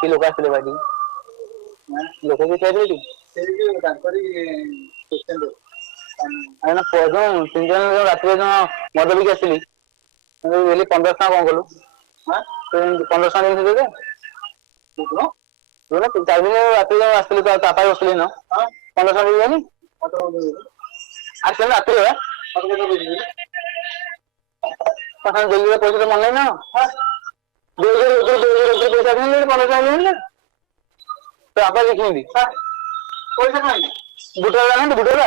कि लोक आसले बाटी लोक भी थे रे अरे पौधों तीन जन रात मद बिक आसली 15 कौन कलु 15 दिन दे चार दिन रात आसली तापा बसली न 15 देनी आसले रात दिल्ली पैसा तो मन ना 2000 पैसा 15 तो आप देखी पैसा बुटा बुटा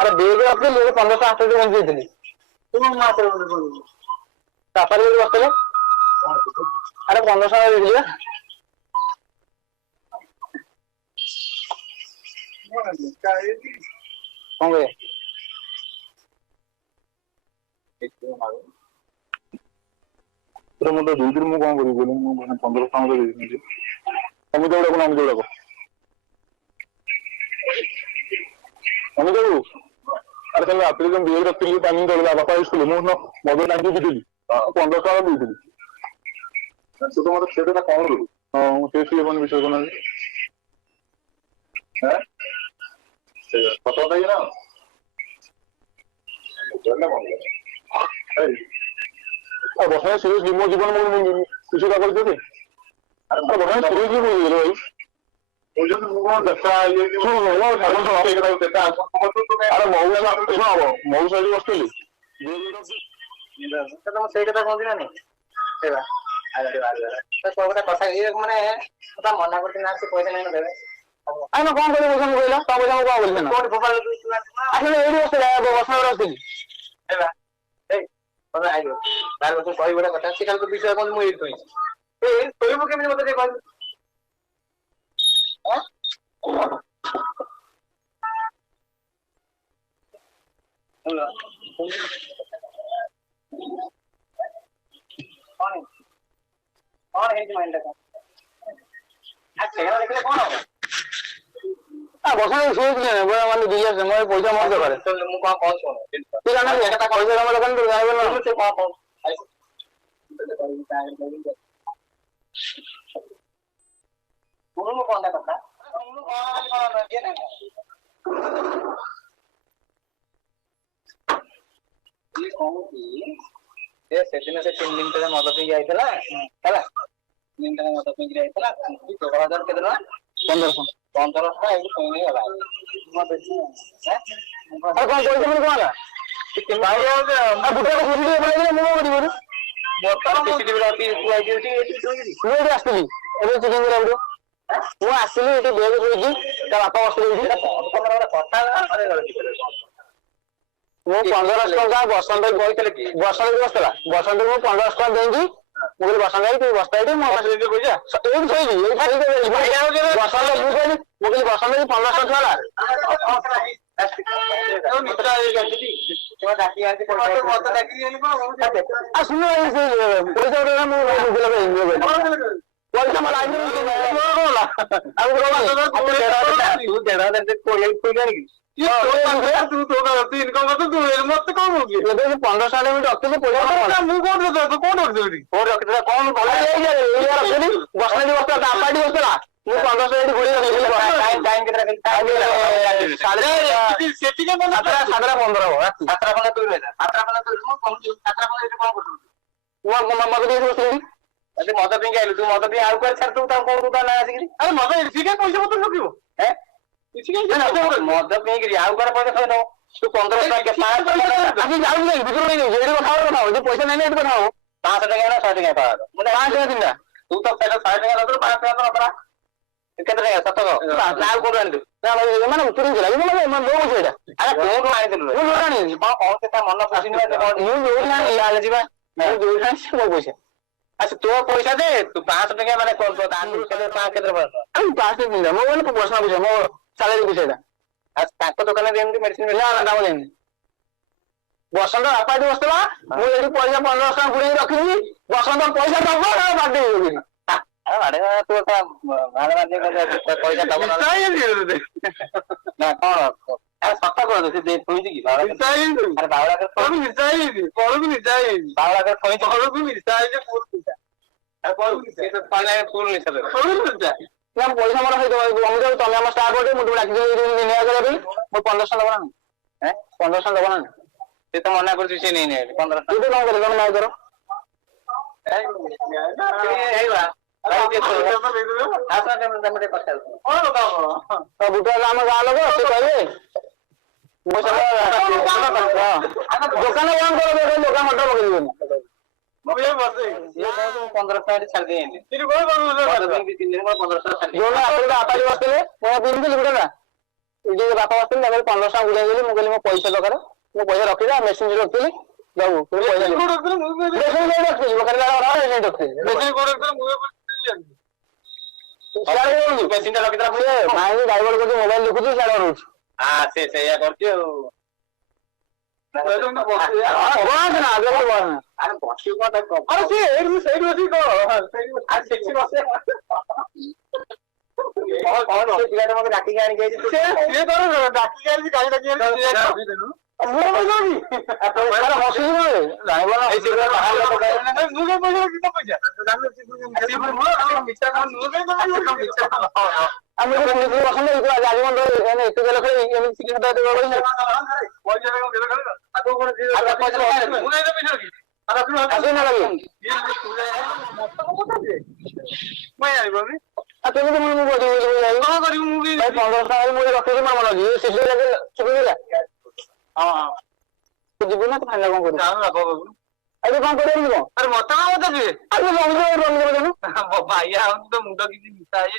अरे बेग रखते 15 8 बंद बसते अरे 15 देखिए कौन गए मत दुई मुझे कौन करी मैंने 15 अमित गुड़ाक अमित गुड़ाक अमित बाबू अरे कल रात बेग रखी टाइमिंग कर बापा आसते मुझे मद टाइम पिटी 15 देती तू तो मतलब सेटा कौन करू हाँ मुझे विश्वास करना कथा ना बस सीरियसली मो जीवन किसी का करते बस सीरियसली बोल भाई अरे मऊ साइड बसली से कहती ना कथा ये माने मना करते ना से पैसा नहीं देवे अरे कौन कर पैसा कहला तो पैसा कौन बोल कोन फोफा आखिर एडी बसना बसली हेबा ए पता आइलो तार बस कहि बडा कथा से काल तो विषय कोन मु एडी कहि ए तोइबो केमे मते कहल हां होला कौन है माइंड का अच्छा चेहरा देखले कौन होगा बस सोच ले मान दिया से मैं पैसा मत करे तो मु कौन सुनो तू जाना है का पैसा हम लोगन तो जाए ना से कौन तुम कौन का पता तुम कौन ये ना ये कौन की ये सेदिन से 3 दिन तक मद पी जाइतला हैला 3 दिन मद पी जाइतला 16000 के देना 1500 एक कोई नहीं होला मत है अरे कौन पैसा मन कोला भाई आ बुटा को खुशी दे बोले मु करी बोल मोटर सीसीटीवी लाती तू आई ड्यूटी कोई आस्ती एबे चिकन रे वीडियो वो आसली एटी बेग होई ता बापा बसले एटी कथा अरे वो 15 टका बसंत बसला बसंत को 15 टका देंगी मुझे बसंत तू बसता है मैं बस लेके जा एक सही नहीं एक सही बसंत मुझे बसंत 15 टका वाला सुनो पैसा मला तू तो करती इनकम तो तू मत कौन होगी 15 साल में रखते पैसा मु कौन तो कौन रखते और रखते कौन भला रखते बसने बसता पार्टी बसला मु 15 साल गुड़ी रखली टाइम कितना साढ़े सेटी के 15 हो 17 तू ले 17 तू कौन कौन 17 कौन करतू वो मत दे बसली अरे मत पिंग आइलु तू मत पिंग आउ कर छाड़ तू ता कोन तू ना आसिकरी अरे मत इसी के पैसा मत रखियो हैं इसी के मत पिंग री आउ कर पैसा दो तू 15 टका के 5 अभी जाऊ नहीं बिगड़ नहीं जेडी बताओ जे पैसा नहीं नहीं बताओ 5 टका ना 100 टका पाओ मुने 5 टका दिना तू तो पहले 100 टका दो 5 टका तो अपना केते टका 7 लाल को आन दे ना माने उतरी गेला ये मन लो जेडा अरे कोन आनी दिलु वो लोरानी कौन से ता मन खुशी नहीं यू लोरानी आले जीवा मैं लोरानी से वो पैसा अच्छा तो पैसा दे तू 5 टका माने कोन तो दान के 5 केतर बस अरे 5 दिन मो बोले पैसा बुझे मो सैलरी बुझेदा आज ताको दुकान रे एमडी मेडिसिन मिला ना दाम लेनी बसंत अपार्टी बसला मो एडी पैसा 15 टका गुडी रखली बसंत पैसा दबो ना बाटे होगी अरे बाड़े तू का भाड़ा बाटे पैसा दबो ना चाहिए ना कौन अरे सत्ता कर दे दे थोई दी चाहिए अरे बावड़ा कर थोड़ी चाहिए कोन भी चाहिए बावड़ा कर थोई तो भी चाहिए पूरा ନା ପଇସା ମୋର ହେଇଥିବ ଅମିତ ତମେ ଆମ ଷ୍ଟାଫ ଗୋଟେ ମୁଁ ଡାକିଦେବି ନିଆ କରିବା ପାଇଁ ମୁଁ 1500 ଦବ ନା 1500 ଦବ ନା ସେ ତ ମନା କରୁଛି ସେ ନେଇ 1500 ତୁ କଣ କରିବ ତମେ ନାଇଁ କର ବୁଟ ଆମ ଗାଁ ଲୋକ ସେ କହିବେ ଦୋକାନ ବନ୍ଦ କର ଦୋକାନ ମଟର ପକେଇଦିବନି 1500 ଛାଡି ଆପାଳି ବସିଥିଲେ ମୁଁ ପିନ୍ଧୁଥିଲି ବୁଟଟା ଏଠି ବାପା ବସିଥିଲେ ତାପରେ 1500 ବୁଝେଇ ଦେଲି ମୁଁ କହିଲି ମୋ ପଇସା ଦରକାର ମୁଁ ପଇସା ରଖିଲି ମେସିନ ରଖିଥିଲି ଯାଉ ଡ୍ରାଇଭର ମୋବାଇଲ ଦେଖୁଛି ସିଆଡେ ରହୁଛି ସେ ସେଇଆ କରୁଛି ଆଉ ପିଲାଟା ମତେ ଡାକିକି ଆଣିକି କେମିତି ମୁଁ କରିବି 1500 ରଖିଛି ମାମଲା ଯିବୁ ନା ତୁ ଖାଇଲା କଣ କରିବୁ ଏବେ କଣ କରିବୁ କଣ ମତେ ମୁଣ୍ଡ କିଛି ମିଶା ହେଇ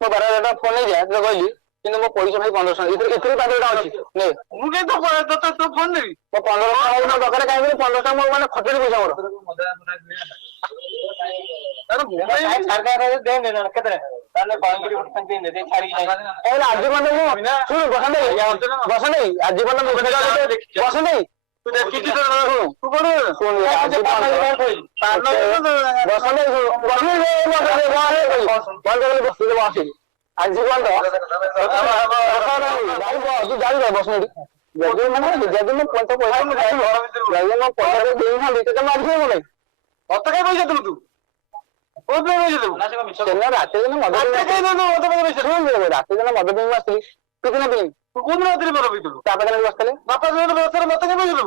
ମୋ ବାରଟା ଫୋନ ନେଇଯା କହିଲି କିନ୍ତୁ ମୋ ପଇସା ଭାଇ 1500 ଏଥିରେ 5 ଅଛି ମୁଁ କାଇଁ ତୋ ଫୋନ ନେବି ମୋ 1500 ଦରକାର କାହିଁକି 1500 ମୋ ମାନେ ଖର୍ଚ୍ଚ ପଇସା ମୋର ଆଜି ପର୍ଯ୍ୟନ୍ତ ଶୁଣୁ ବସନ୍ତ ଆଜି ପର୍ଯ୍ୟନ୍ତ ଆଜି କଣ ବସ ଯଦି ମାନେ ଯଦି ମୁଁ ପଇସା ଦେଇଥାନ୍ତି କେତେ ମାରିଥିବ ମୋ ପାଇଁ ମତେ କାଇଁ ପଇସା ଦେବୁ ତୁ ରାତି ଦିନ ମଦ ରାତି ଦିନ ମଦ ପିଇ ଆସିଥିଲି କିଛି ନା ପିଇ କୋଉଦିନ ରାତିରେ ମଦ ପିଇଥିଲୁ ତାପରେ ବସିଥିଲେ ବାପା ମତେ କାଇଁ ପଇସା ଦେବୁ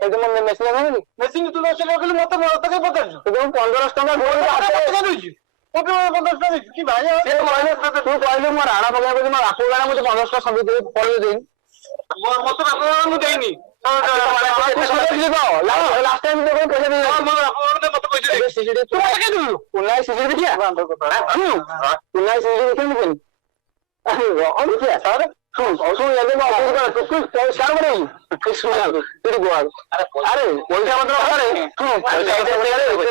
ସେଇଠି ମୁଁ ମେସିନ୍ ଆଣିଲି ମେସିନ୍ ତୁ ମେସିନ୍ ରଖିଲୁ ମତେ କାଇଁ ପଚାରୁଛୁ 1500 ଟଙ୍କା ଦେଇଛୁ କି ଭାଇ ତୁ କହିଲୁ ମୋ ରାଣା ପକେଇବା ମୋ ବାପୁ ଗାଣା ମତେ 1500 ସବୁ ପଳେଇ ଦେଇନି ମତେ ବାପା ମୁଁ ଦେଇନି ଲାଷ୍ଟ ଟାଇମ୍ ପଇସା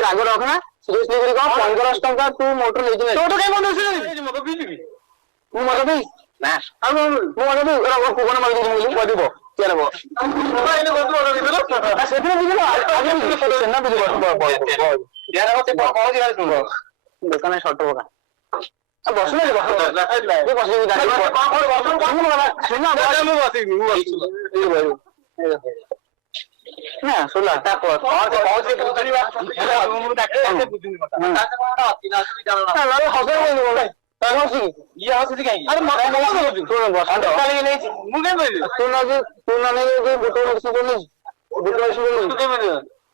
ରାଗ ରଖନା 1500 ଟଙ୍କା ତୁ ମୋଟର ନେଇକି ମୁଁ ମଦ ପିଇ ମୁଁ ମଦ ପିଇ କୁକନ ମାଗିଦେଇଛି କହିବ ଦୋକାନ ସଟ ପକା ବସିଲେ ନା ଶୁଣିଲା ଇଏ ହସୁଛି କାହିଁକି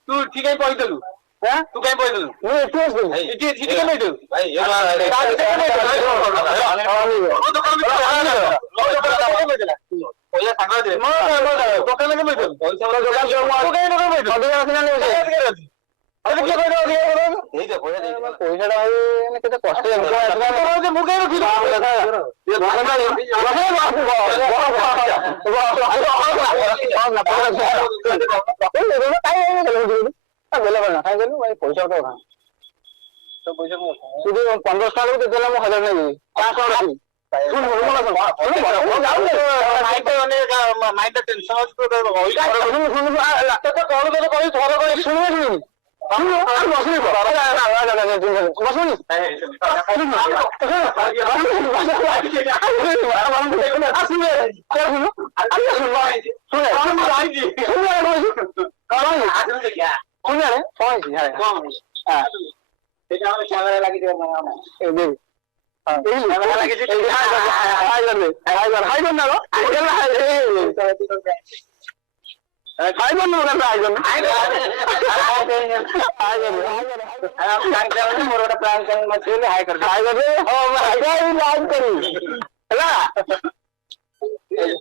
ତୁ ଠିକ କହିଦେଲୁ ତୁ କାଇଁ କହିଦେଲୁ ମୁଁ ଏଠି ଆସିଥିଲି କେତେ କଷ୍ଟ ପଇସା ପଇସା 1500 ଟଙ୍କା ଦେଲେ ମୁଁ ହଜାର ନେବି 500 ରଖିବି हाय